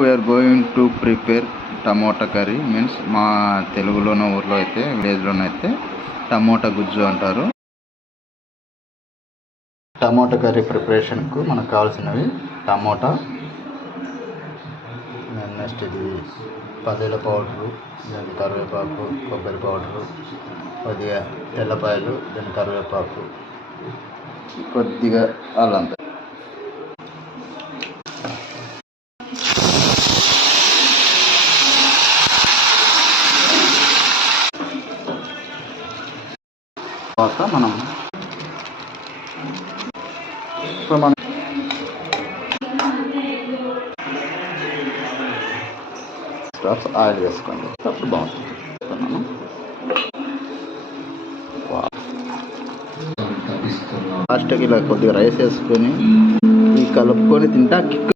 We are going to prepare tomato curry. Means మా తెలుగులోనో ఊర్లో అయితే విలేజ్లోనో అయితే టమోటా గుజ్జు అంటారు. టమోటా కర్రీ ప్రిపరేషన్కు మనకు కావాల్సినవి టమోటా, నెక్స్ట్ ఇది పల్లీల పౌడరు, దాని కరివేపాకు, కొబ్బరి పౌడరు, కొద్దిగా తెల్లపాయలు, దాని కరివేపాకు, కొద్దిగా అల్లం. తర్వాత మనం స్టఫ్ ఆయిల్ వేసుకోండి, అప్పుడు బాగుంటుంది. లాస్ట్కి ఇలా కొద్దిగా రైస్ వేసుకొని కలుపుకొని తింటా కిక్